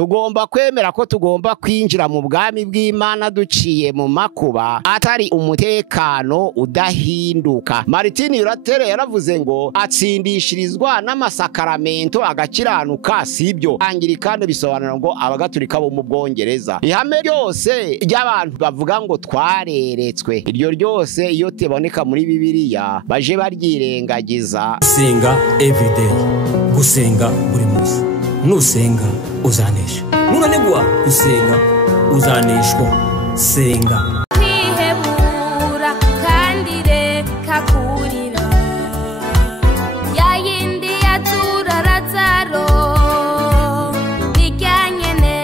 tugomba kwemera ko tugomba kwinjira mu bwami bw'Imana duciye mu makuba atari umutekano udahinduka. Martin Luther yaravuze ngo atsindishirizwa n'amasakaramentu agakiranuka sibyo. Anglikani bisobanura ngo abagatulika bo mu Bwongereza. Ihame ryose ry'abantu bavuga ngo twareretswe, iryo ryose iyo teboneka muri Bibiliya baje baryirengagiza. Senga everyday, gusenga buri munsi. Nusenga uzanesha, nunanigwa gusenga uzaneshwa. Senga kwihebura kandi reka kurira, yayindi yatura Lazaro bijyanyene.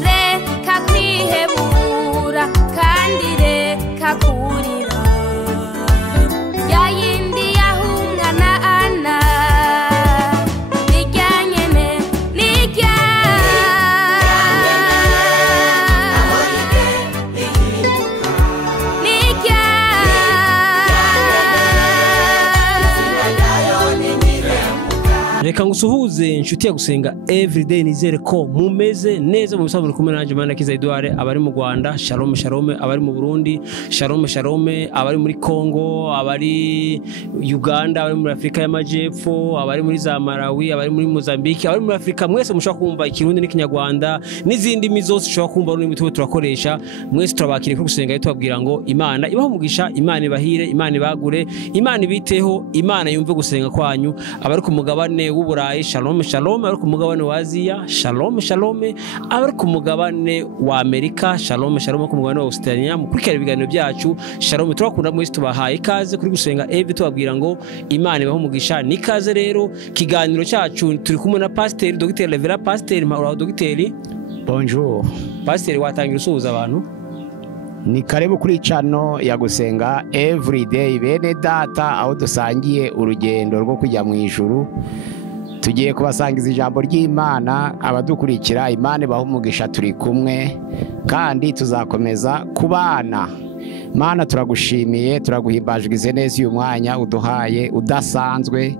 Reka kwihebura kandi reka kurira, yayindi yahumwa na Ana bijyanyene nijya. Reka ngusuhuze inshuti ya gusenga everyday, nizere ko mumeze neza mu bisanzwe kumwe nanje Mana Kiza Edouard. Abari mu Rwanda shalom shalom, abari mu Burundi shalom shalom, abari muri Congo, abari Uganda, abari muri Afrika y'Amajepfo, abari muri za Malawi, abari muri Mozambique, abari muri Afrika, mwese mushaka kumva ikirundi n'ikinyarwanda n'izindi mizose ushaka kumva n'imwe turakoresha. Mwese turabakiriye ko gusenga tubabwira ngo Imana ibaho umugisha, Imana ibahire, Imana ibagure, Imana ibiteho, Imana yumve gusenga kwanyu. Abari ku mugabane w'Uburayi shalom shalom, abari ku mugabane wa Aziya shalom shalom, abari ku mugabane wa Amerika shalom shalom, ku mugabane wa Australia mukurikira ibiganiro byacu shalom. Turakunda mwese, tubahaye ikaze kuri gusenga Eve, tubabwira ngo Imana ibaho umugisha. Nikaze rero kiganiro cyacu, turi kumwe na Pasteur Dr. Revera Pasteur Mauro. Dr. Bonjour. Pasteur, watangira usuhuza abantu? Ni karibu kuri channel ya gusenga everyday bene data, aho dusangiye urugendo rwo kujya mu ijuru. Tugiye kubasangiza ijambo ry'Imana, abadukurikira Imana ibaho umugisha, turi kumwe kandi tuzakomeza kubana. Mana turagushimiye, turaguhimbajwe neza uyu mwanya uduhaye udasanzwe.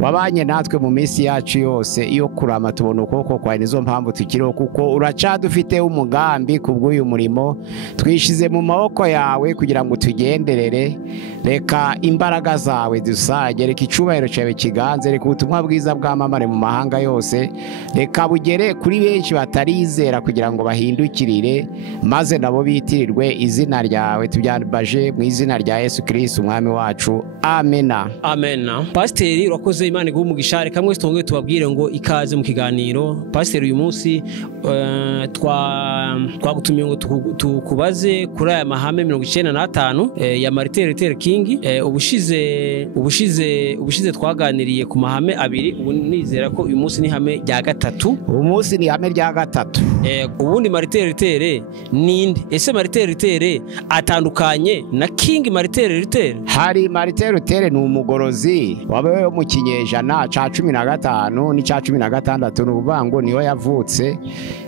Wabanye natwe mu minsi yacu yose, iyo kurama tubona ukuboko kwawe, nizo mpamvu tukiriho, kuko uracadufite umugambi kubw'uyu murimo. Twishize mu maboko yawe kugira ngo tugenderere. Reka imbaraga zawe dusage, reka icubahiro cyawe kiganze, reka ubutumwa bwiza bwamamare mu mahanga yose, reka bugere kuri benshi batarizera kugira ngo bahindukirire, maze nabo bitirirwe izina ryawe. Tubyambaje mu izina rya Yesu Kristo umwami wacu, amena. Amena. Pasteur urakoze, Imana iguhe umugisha. Reka mwese twongere tubabwire ngo ikaze mu kiganiro. Pasteur, uyu munsi twagutumiye ngo tukubaze kuri aya mahame 95 ya Martin Luther King. Ubushize twaganiriye ku mahame abiri, ubu nizera ko uyu munsi ni ihame rya gatatu. Uyu munsi ni ihame rya gatatu. Ubundi Martin Luther ninde? Ese Martin Luther atandukanye na King Martin Luther? Hari Martin Luther ni umugorozi wabayeho mu kinyejana ca 15 n'icya 16, n'ubuvango niho yavutse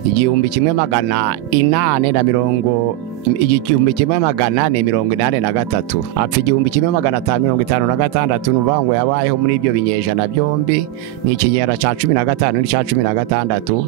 1883, apfa 1556. N'ubuvango yabayeho muri ibyo binyejana byombi, ni ikinyera ca 15 n'icya 16.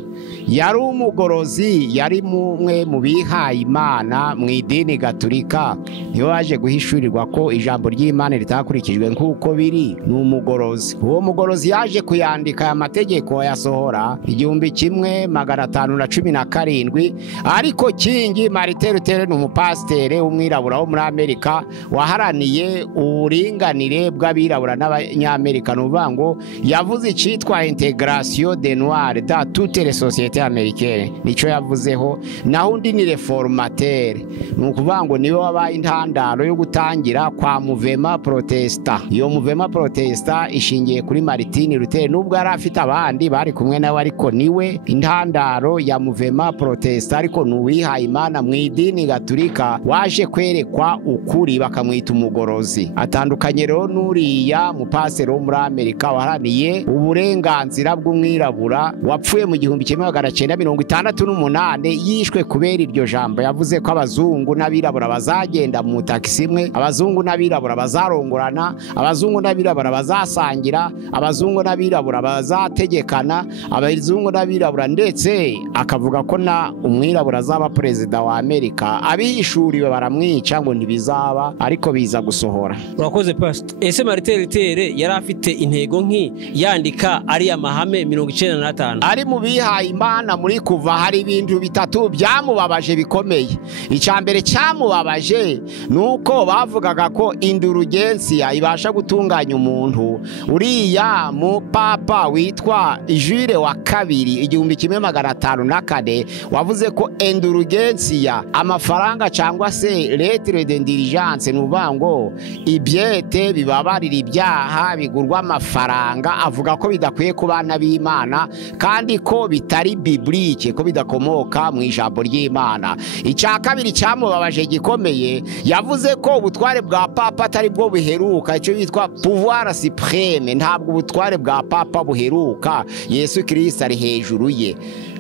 Yari umugorozi, yari mumwe mu bihaye Imana mu idini Gatolika. Niho yaje guhishurirwa ko ijambo ry'Imana ritakurikijwe nk'uko biri. Ni umugorozi. Uwo mugorozi yaje kuyandika aya mategeko yasohora 1517. Ariko King Martin Luther ni umupasiteri w'umwirabura wo muri Amerika waharaniye uburinganire bw'abirabura n'abanyamerika. N'uvuga yavuze icitwa intégration des noirs dans toutes les sociétés américaines, nico yavuzeho. Naho undi ni reformateur, n'ukuvuga ngo niwe wabaye intandaro yo gutangira kwa mouvement protesta. Iyo mouvement protesta ishingiye kuri Martin Luther, nubwo yari afite abandi bari kumwe nawe, ariko niwe intandaro ya mouvement protesta. Ariko nuwihaye Imana mu idini gaturika waje kwerekwa ukuri bakamwita umugorozi. Atandukanye rero n'uriya mupasiteri wo muri Amerika waharaniye uburenganzira bw'umwirabura wapfuye mu 1968 yishwe kubera iryo jambo. Yavuze ko abazungu n'abirabura bazagenda mu taxi imwe, abazungu n'abirabura bazarongorana, abazungu n'abirabura bazasangira, abazungu n'abirabura bazategekana, abazungu n'abirabura, ndetse akavuga ko na umwirabura azaba perezida wa Amerika. Abihishuriwe baramwica ngo ntibizaba, ariko biza gusohora. Urakoze pastor. Ese Marteritere yari afite intego nki yandika ari amahame 95? Ari mu bihaye Imana muri kuva hari ibintu bitatu byamubabaje bikomeye. Icambere cyamubabaje nuko bavugaga ko indurugensiya ibasha gutunganya umuntu. Uriya mu papa witwa Jules wa kabiri 1504 wavuze ko indurugensiya amafaranga cyangwa se lettre de diligence nubango ibyete bibabarira ibyaha bigurwa amafaranga. Avuga ko bidakwiye ku bana b'Imana kandi ko bitari biblique, ko bidakomoka mu ijambo ry'Imana. Icya kabiri cyamubabaje gikomeye, yavuze ko ubutware bwa papa atari bwo buheruka, icyo yitwa pouvoir suprême. Ntabwo ubutware bwa papa buheruka, Yesu Kristo ari hejuru ye.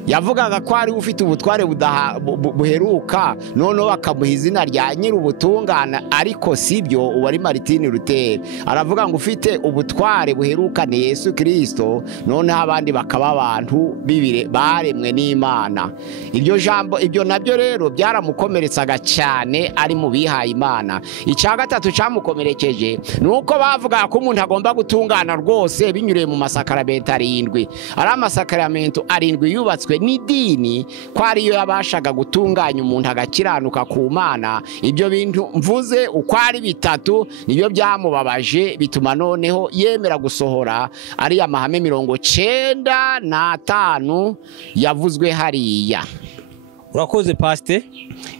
Yavugaga ko ari ufite ubutware buheruka, noneho akamuha izina rya nyir'ubutungane, ariko sibyo. Uwari Martin Luther aravuga ngo ufite ubutware buheruka ni Yesu Kristo, noneho abandi bakaba abantu bibire baremwe n'Imana. Iryo jambo ibyo nabyo rero byaramukomeretsaga cyane ari mu bihaye Imana. Icya gatatu cyamukomerekeje nuko bavuga ko umuntu agomba gutungana rwose binyuriye mu masakaramento 7. Ari amasakaramento 7 yubatswe n'idini, ko ariyo yabashaga gutunganya umuntu agakiranuka ku Mana. Ibyo bintu mvuze uko ari bitatu nibyo byamubabaje, bituma noneho yemera gusohora ari amahame 95 yavuzwe hariya. Urakoze pastor.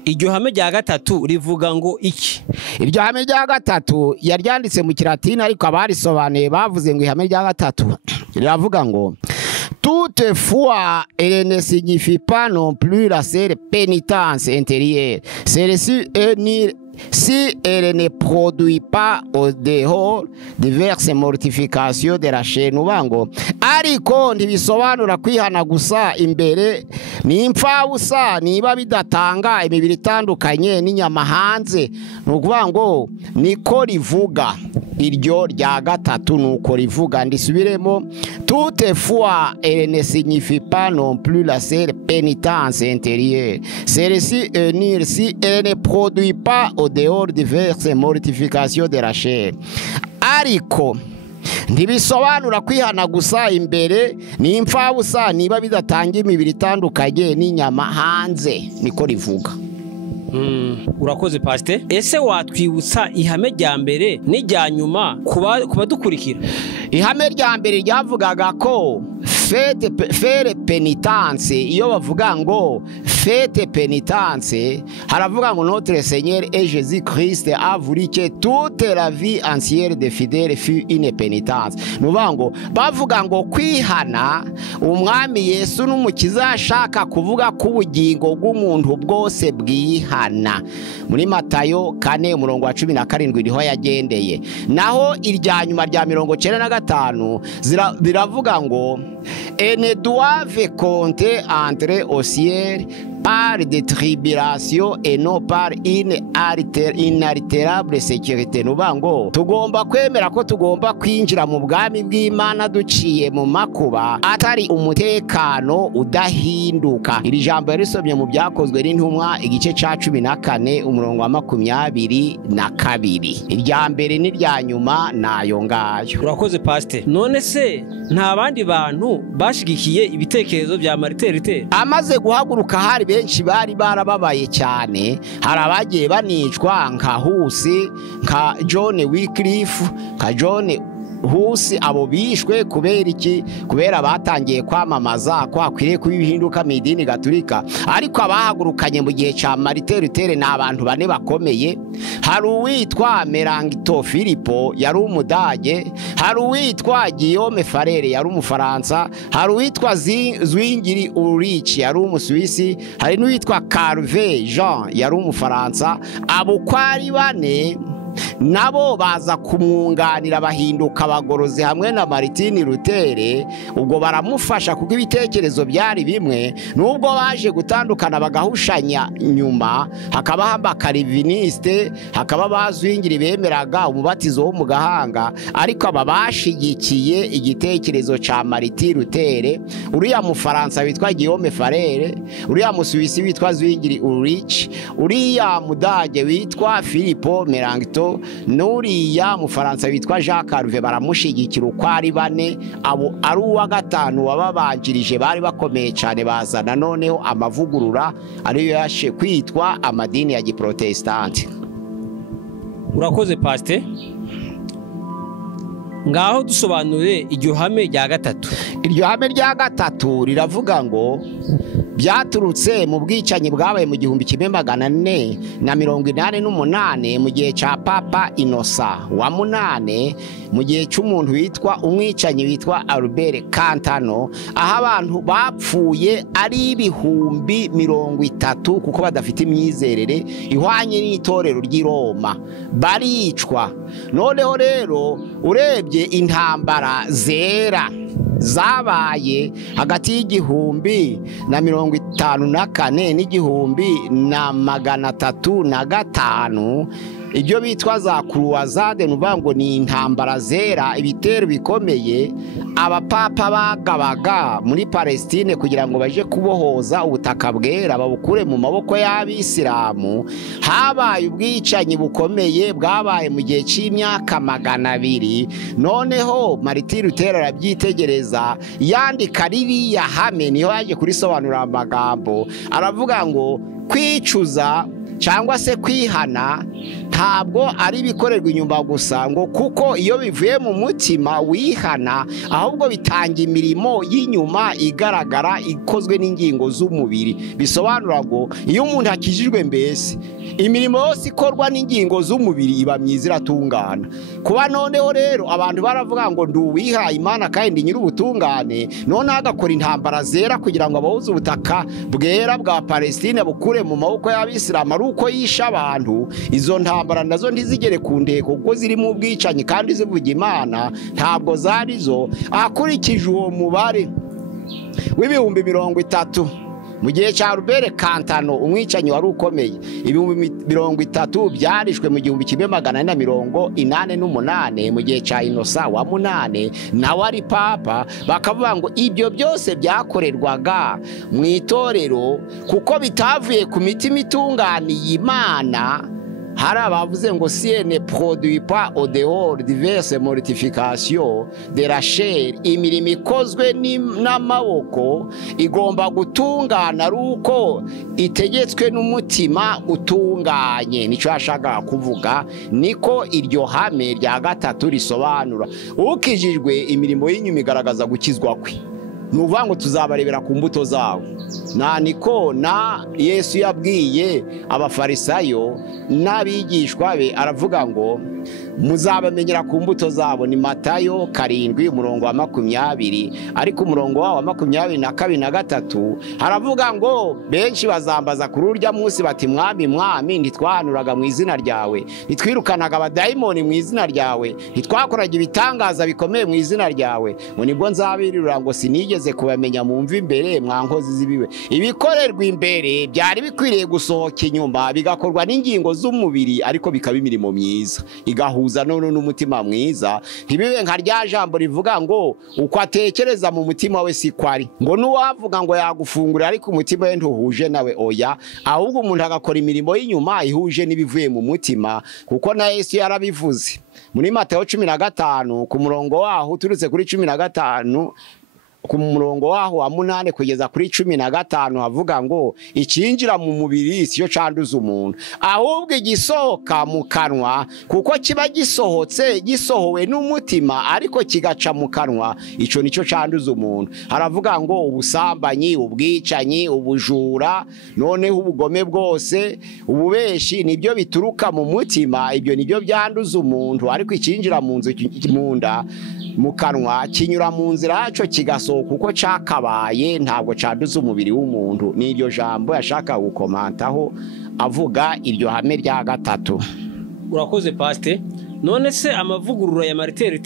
Iryo hame rya gatatu rivuga ngo iki? Iryo hame rya gatatu yaryanditse mu Kilatini, ariko abarisobanuye bavuze ngo ihame rya gatatu riravuga ngo toutefois, elle ne signifie pas non plus la seule pénitence intérieure. Celle-ci si elle ne produit pas au dehors diverses mortifications de la chair. Nubango ariko ntibisobanura kwihana gusa imbere n'impfa busa niba bidatanga imibiri itandukanye n'inyama hanze. Nukubango niko rivuga iryo rya gatatu, nuko rivuga. Ndisubiremo, toutefois elle ne signifie pas non plus la seule pénitence intérieure. Celle-ci si elle ne produit pas au dehors diverses mortifications de la chair. Ariko ntibisobanura kwihana gusa imbere n'impfa busa niba bidatanga imibiri itandukanye n'inyama hanze, niko rivuga. Urakoze pastor. Ese watwibutsa ihame rya mbere n'ijya nyuma kuba dukurikira? Ihame rya mbere ryavugaga ko fete pénitence. Iyo bavuga ngo fete pénitence, haravuga ngo notre Seigneur et Jésus Christ a voulu que toute la vie entière des fidèles fût une pénitence. Nubango bavuga ngo kwihana umwami Yesu n'umukiza ashaka kuvuga ko ubugingo bw'umuntu bwose bwihana. Muri Matayo 4:17 niho yagendeye. Naho irya nyuma rya 95 ziravuga ngo et ne doivent compter entre au ciel par des tribulations et non par une inaltérable sécurité. Nubango tugomba kwemera ko tugomba kwinjira mu bwami bw'Imana duciye mu makuba, atari umutekano udahinduka. Iri jambo yarisomye mu byakozwe n'intumwa igice ca 14:22. Irya mbere n'irya nyuma nayo ngayo. Urakoze pastor. None se nta bandi bantu bashigikiye ibitekerezo bya Marteritere? Amaze guhaguruka hari benshi bari barababaye cyane. Hari abagiye banicwa nka Husi, nka John Wycliffe, nka John husi abo bishwe kubera iki? Kubera batangiye kwamamaza ko hakwiriye kuba ibihinduka mu idini gatolika. Ariko abahagurukanye mu gihe ca Martin Luther ni abantu bane bakomeye. Hari uwitwa Melangito Filipo yari umudage, hari uwitwa Guillaume Farere yari umufaransa, hari uwitwa Zwingli Ulrich yari umusuwisi, hari n'uwitwa Calvé Jean yari umufaransa. Abo kwari bane nabo baza kumwunganira bahinduka abagorozi hamwe na Martin Luther. Ubwo baramufasha kuko ibitekerezo byari bimwe, nubwo baje gutandukana bagahushanya nyuma. Hakaba hamba Calviniste, hakaba bazwingiri bemeraga umubatizo wo mu gahanga, ariko aba bashigikiye igitekerezo ca Martin Luther. Uriya mufaransa witwa Guillaume Farere, uriya musuwisi witwa Zwingli Ulrich, uriya mudage witwa Filippo Melangito, nuriya mufaransa witwa Jean Calvé baramushigikira uko ari bane. Abo ari uwa gatanu wababanjirije bari bakomeye cyane, bazana noneho amavugurura ariyo yashe kwitwa amadini ya giprotestanti. Urakoze Pastor. Ngaho dusobanure iryo hame rya gatatu. Iryo hame rya gatatu riravuga ngo byaturutse mu bwicanyi bwabaye mu 1488 mu gihe ca Papa Innocent wa munane, mu gihe cy'umuntu witwa umwicanyi witwa Albert Cantano, aho abantu bapfuye ari ibihumbi 30 kuko badafite imyizerere ihwanye n'itorero ry'i Roma, baricwa. Noneho rero urebye intambara zera zabaye hagati y'igihumbi na 54 n'igihumbi na 305, ibyo bitwa za Croisade, nubango ni intambara zera, ibitero bikomeye. Abapapa bagabaga muri Palestine kugira ngo baje kubohoza ubutaka bwera babukure mu maboko y'Abisilamu. Habaye ubwicanyi bukomeye bwabaye mu gihe cy'imyaka 200. Noneho Martin Luther arabyitegereza, yandika ririya hame, niho yaje kurisobanura amagambo. Aravuga ngo kwicuza cyangwa se kwihana ntabwo ari bikorerwa inyuma gusa, ngo kuko iyo bivuye mu mutima wihana, ahubwo bitanga imirimo y'inyuma igaragara ikozwe n'ingingo z'umubiri. Bisobanura ngo iyo umuntu akijijwe, mbese imirimo yose ikorwa n'ingingo z'umubiri iba myiza, iratungana. Kuba noneho rero abantu baravuga ngo nduwiha Imana kandi nyiri ubutungane, none agakora intambara zera kugira ngo abahuze ubutaka bwera bwa Palestine bukure mu maboko y'Abisilamu, ari uko yisha abantu. Izo ntambara nazo ntizigere ku ndeko kuko ziri mu bwicanyi kandi zivuga Imana, ntabwo zarizo. Akurikije uwo mubare w'ibihumbi 30 mu gihe cya Albert Cantano, umwicanyi wari ukomeye, ibihumbi 30 byarishwe mu 1488 mu gihe cya Innocent wa munane nawe ari papa. Bakavuga ngo ibyo byose byakorerwaga mu itorero kuko bitavuye ku mitima itunganiye Imana. Hari abavuze ngo si ne produit pas au dehors diverses mortifications de la chair, imirimo ikozwe n'amaboko igomba gutungana ari uko itegetswe n'umutima utunganye. Nicyo yashaka kuvuga, niko iryo hame rya gatatu risobanura. Ukijijwe imirimo y'inyuma igaragaza gukizwa kwe. Nuvuga ngo tuzabarebera ku mbuto zawo. Niko na Yesu yabwiye abafarisayo n'abigishwa be, aravuga ngo muzabamenyera ku mbuto zabo. Ni Matayo 7 umurongo wa 20, ariko umurongo wa 22 na 23 haravuga ngo benshi bazambaza kuri urya munsi bati mwami mwami, ntitwahanuraga mu izina ryawe, ntitwirukanaga abadayimoni mu izina ryawe, ntitwakoraga ibitangaza bikomeye mu izina ryawe? Ngo nibwo nzabirirura ngo sinigeze kubamenya, mumva imbere mwankozi zibiwe. Ibikorerwa imbere byari bikwiriye gusohoka inyuma, bigakorwa n'ingingo z'umubiri, ariko bikaba imirimo myiza igahuza none n'umutima mwiza. Ntibibe nka rya jambo rivuga ngo uko atekereza mu mutima we si kwari, ngo nuwavuga ngo yagufungura ariko umutima we ntuhuje nawe. Oya, ahubwo umuntu agakora imirimo y'inyuma ihuje n'ibivuye mu mutima, kuko na Yesu yarabivuze muri Matayo 15 ku murongo waho turutse kuri 15 ku murongo waho wa 8 kugeza kuri 15 havuga ngo icinjira mu mubiri siyo canduza umuntu, ahubwo igisohoka mu kanwa kuko kiba gisohowe n'umutima ariko kigaca mu kanwa, ico nico canduza umuntu. Haravuga ngo ubusambanyi, ubwicanyi, ubujura, noneho ubugome bwose, ububeshi nibyo bituruka mu mutima, ibyo nibyo byanduza umuntu, ariko icinjira mu nzu munda mu kanwa kinyura mu nzira yaco kigasohoka uko cakabaye, ntabwo canduza umubiri w'umuntu. N'iryo jambo yashaka gukomantaho avuga iryo hame rya gatatu. Urakoze Pastor. None se amavugurura ya Martin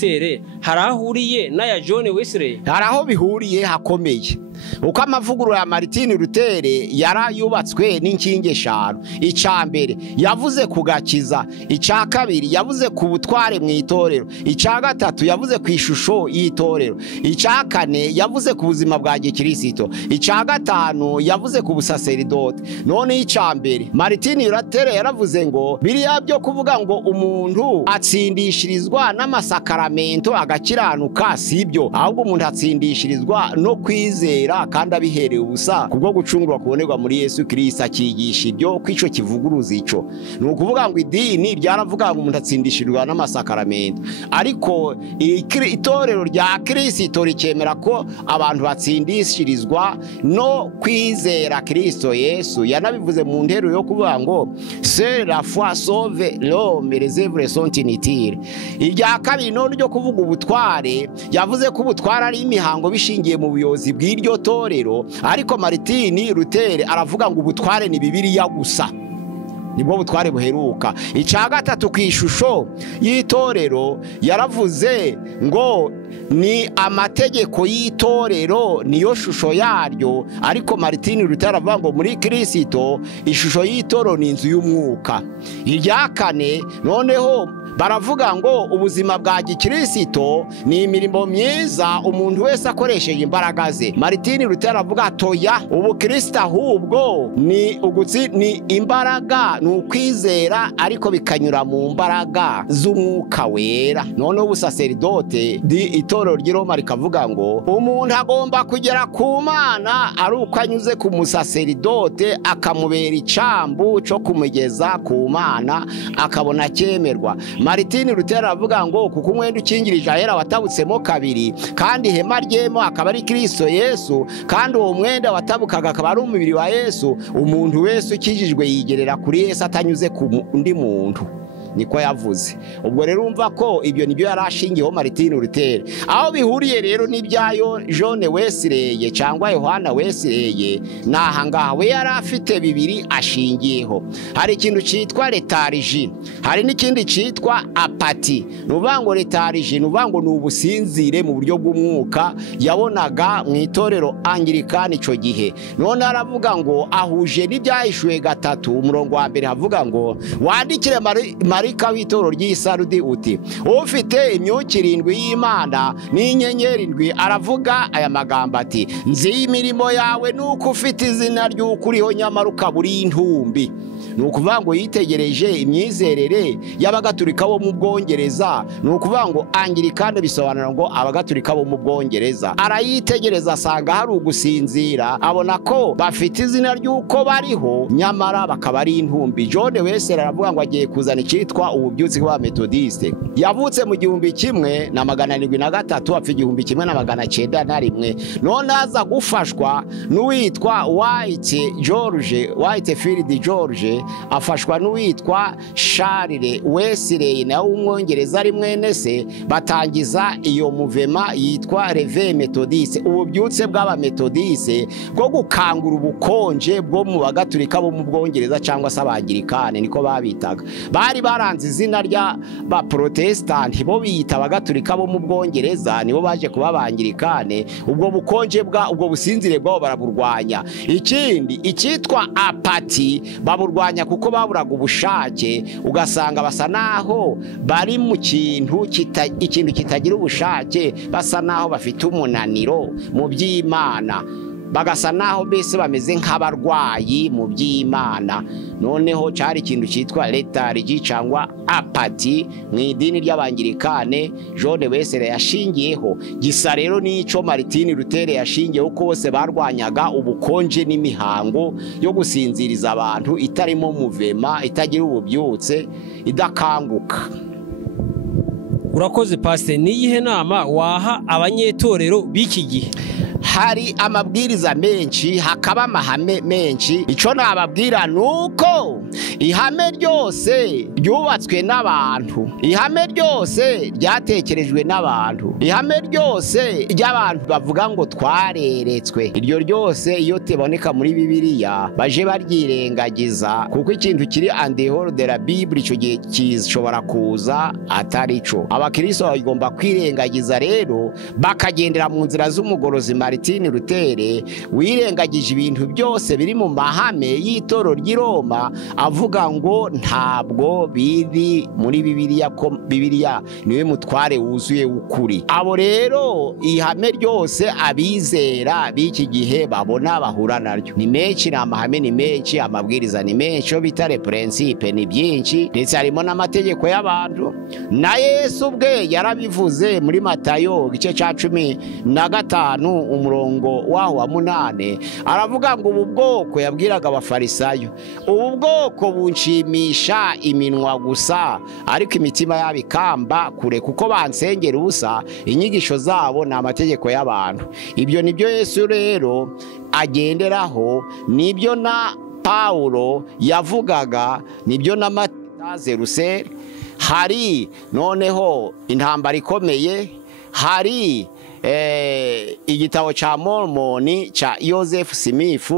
harahuriye n'aya John Wesley? Haraho bihuriye hakomeye. Uko amavugurura ya Martin Luther yarayubatswe n'inkingi eshanu. Icambere yavuze kugakiza, icakabiri yavuze ku butware mu itorero, icagatatu yavuze ku ishusho y'itorero, icakane yavuze ku buzima bwa gikristo, icagatanu yavuze ku busaseridote. None icambere Martin Luther yaravuze ngo biriya byo kuvuga ngo umuntu atsindishirizwa n'amasakaramentu agakiranuka sibyo, ahubwo umuntu atsindishirizwa no kwizera kandi abihereye ubusa kubwo gucungurwa kubonerwa muri Yesu Kristo. Akigisha ibyo kwico kivuguruza ico, ni ukuvuga ngo idini ryaravuga ngo umuntu atsindishirizwa n'amasakaramentu, ariko itorero rya Kristo rikemera ko abantu batsindishirizwa no kwizera Kristo Yesu. Yanabivuze mu ntero yo kuvuga ngo c'est la foi sauve l'homme, les œuvres sont inutiles. Irya kabiri none ryo kuvuga ubutware, yavuze ko ubutware ari imihango bishingiye mu buyobozi bw'iryo torero, ariko Martin Luther aravuga ngo ubutware ni Bibiliya gusa, nibwo butware buheruka. Icagatatu kwishusho y'itorero yaravuze ngo ni amategeko y'itorero niyo shusho yaryo, ariko Martin Luther aravuga ngo muri Kristo ishusho y'itorero ni inzu y'umwuka. Irya kane noneho baravuga ngo ubuzima bwa gikristo ni imirimo myiza umuntu wese akoresheje imbaraga ze. Martin Luther aravuga toya, ubukristo ahubwo ni imbaraga, ni ukwizera ariko bikanyura mu mbaraga z'umwuka wera. Noneho ubusaseridote itorero ry'Iroma rikavuga ngo umuntu agomba kugera ku Mana ari uko anyuze ku musaseridote akamubera icambu cyo kumugeza ku Mana akabona cyemerwa. Martin Luther aravuga ngo kuko umwenda ukingirije ahera watabutsemo kabiri, kandi ihema ryemo akaba ari Kristo Yesu, kandi uwo mwenda watabukaga akaba ari umubiri wa Yesu. Umuntu wese ukijijwe yigerera kuri Yesu atanyuze ku undi muntu, niko yavuze. Ubwo rero umva ko ibyo nibyo yarashingiyeho Martin Luther. Aho bihuriye rero n'ibyayo John Wesley cyangwa Yohana Wesley, nahangaha we yarafite bibiri ashingiyeho. Hari ikintu citwa letarji, hari n'ikindi citwa apati. Nuvango letarji nuvango n'ubusinzire mu buryo bw'umwuka yabonaga mu itorero Anglikani ico gihe. None aravuga ngo ahuje n'ibyahishuwe gatatu umurongo wa mbere havuga ngo wandikire marika w'itorero ry'Isarudi uti ufite imyuka 7 y'Imana n'inyenyeri 7, aravuga aya magambo ati nzi imirimo yawe nuko ufite izina ry'ukuriho nyamara ukaburi intumbi. Nukuvuga ngo yitegereje imyizerere y'abagatulika bo mu Bwongereza, nukuvuga ngo Anglikani bisobanura ngo abagatulika bo mu Bwongereza. Arayitegereza asanga hari ugusinzira, abona ko bafite izina ry'uko bariho nyamara bakaba ari intumbi. John Wesley aravuga ngo agiye kuzana icitwa ububyutsi bwa Methodiste. Yavutse mu 1773 apfa 1901. None aza gufashwa n'uwitwa Whitefield George, afashwa n'uwitwa Charles Wesley nawe umwongereza ari mwene se, batangiza iyo muvema yitwa Reve Methodiste, ububyutse bw'aba Methodiste bwo gukangura ubukonje bwo mu bagatulika bo mu Bwongereza cyangwa se Abanglikani niko babitaga. Bari baranze izina rya ba Protestant, bo biyita abagatulika bo mu Bwongereza, nibo baje kuba Abanglikani. Ubwo bukonje ubwo businzire bwabo baraburwanya. Ikindi icitwa apati baburwanya kuko baburaga ubushake, ugasanga basa naho bari mu ikintu kitagira ubushake, basa naho bafite umunaniro mu by'Imana. bagasa naho mbese bameze nk'abarwayi mu by'Imana. Noneho cyari ikintu cyitwa letargi cyangwa apati mu idini ry'abangirikane John Wesley yashingiyeho. Gisa rero n'ico Martin Luther yashingiyeho ko bose barwanyaga ubukonje n'imihango yo gusinziriza abantu itarimo muvema, itagira ububyutse, idakanguka. Urakoze Pastor, ni iyihe nama waha abanyetorero b'iki gihe? Hari amabwiriza menshi, hakaba amahame menshi. Ico nababwira nuko ihame ryose ryubatswe n'abantu, ihame ryose ryatekerejwe n'abantu, ihame ryose ry'abantu bavuga ngo twareretswe. Iryo ryose iyo teboneka muri Bibiliya baje baryirengagiza, kuko ikintu kiri en dehors de la Bible ico gihe kishobora kuza atari co. Abakristo bagomba kwirengagiza rero bakagendera mu nzira z'umugorozi Martin Luther wirengagije ibintu byose biri mu mahame y'itoro ry'i Roma, avuga ngo ntabwo biri muri Bibiliya, ko Bibiliya niwe mutware wuzuye w'ukuri. Abo rero ihame ryose abizera b'iki gihe babona bahura naryo ni menshi, ni amahame ni menshi, amabwiriza ni menshi, bitare principe ni byinshi, ndetse harimo n'amategeko y'abantu. Na Yesu ubwe yarabivuze muri Matayo igice cya 15 umurongo waho wa 8, aravuga ngo ubu bwoko, yabwiraga abafarisayo, ubu bwoko bunshimisha iminwa gusa, ariko imitima yabo ikamba kure, kuko bansengera ubusa, inyigisho zabo ni amategeko y'abantu. Ibyo nibyo Yesu rero agenderaho, nibyo na Paulo yavugaga, nibyo na Matazeruse. Hari noneho intambara ikomeye, hari igitabo cha Mormoni cha Joseph Smith,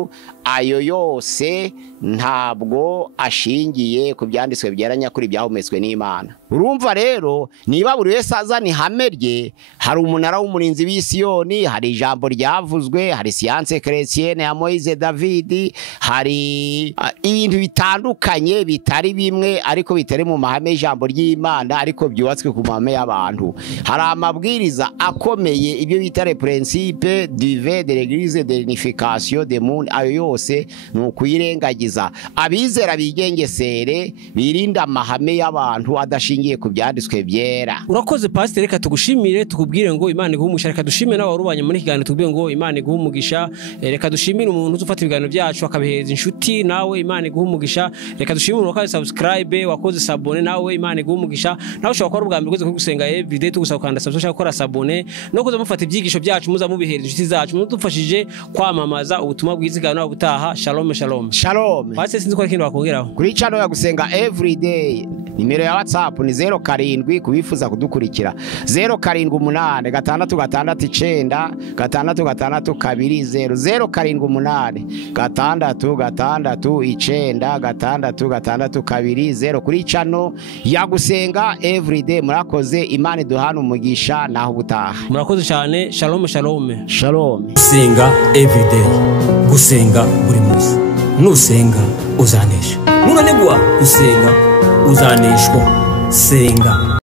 ayo yose ntabwo ashingiye ku byanditswe byeranya kuri byahumetswe n'Imana. Urumva rero niba buri wese azana ihame rye, hari umunara w'umurinzi w'Isiyoni, hari ijambo ryavuzwe, hari siyanse chrétienne ya Moise David, hari ibintu bitandukanye bitari bimwe ariko bitari mu mahame y'ijambo ry'Imana, ariko byubatswe ku mahame y'abantu. Hari amabwiriza akomeye, ibyo bita les principes du vœu de l'église de l'unification des mondes, ayo yose nukuyirengagiza. Abizera bigengesere, birinda amahame y'abantu adashingiye ku byanditswe byera. Urakoze Pastor, reka tugushimire, tukubwire ngo Imana iguhumugisha. Reka dushimire nawe warubanye muri kiganiro, tubwire ngo Imana iguhumugisha. Reka dushimire umuntu uzufata ibiganiro byacu akabiheza inshuti, nawe Imana iguhumugisha. Reka dushimire umuntu wakaze subscribe, wakoze sabone, nawe Imana iguhumugisha. Nawe ushobora gukora ubwa mbere ukoze kugusenga everyday, tugusaba kanda subscribe, gukora sabone no kuza mufata ibyigisho byacu, muza mubihereza inshuti zacu, mudufashije kwamamaza ubutumwa bwizigana no butaha. Shalom shalom. Shalom. Base sinzi ko kindi wakongeraho. Kuri channel ya gusenga everyday, nimero ya WhatsApp ni 07 kubifuza kudukurikira 078 669 662 078 669 kuri channel ya gusenga everyday. Murakoze, Imana iduhana umugisha naho gutaha. Murakoze cyane. Shalom shalom. Shalom. Gusenga everyday, gusenga buri munsi. Nusenga uzanesha, nunanigwa gusenga uzaneshwa. Senga.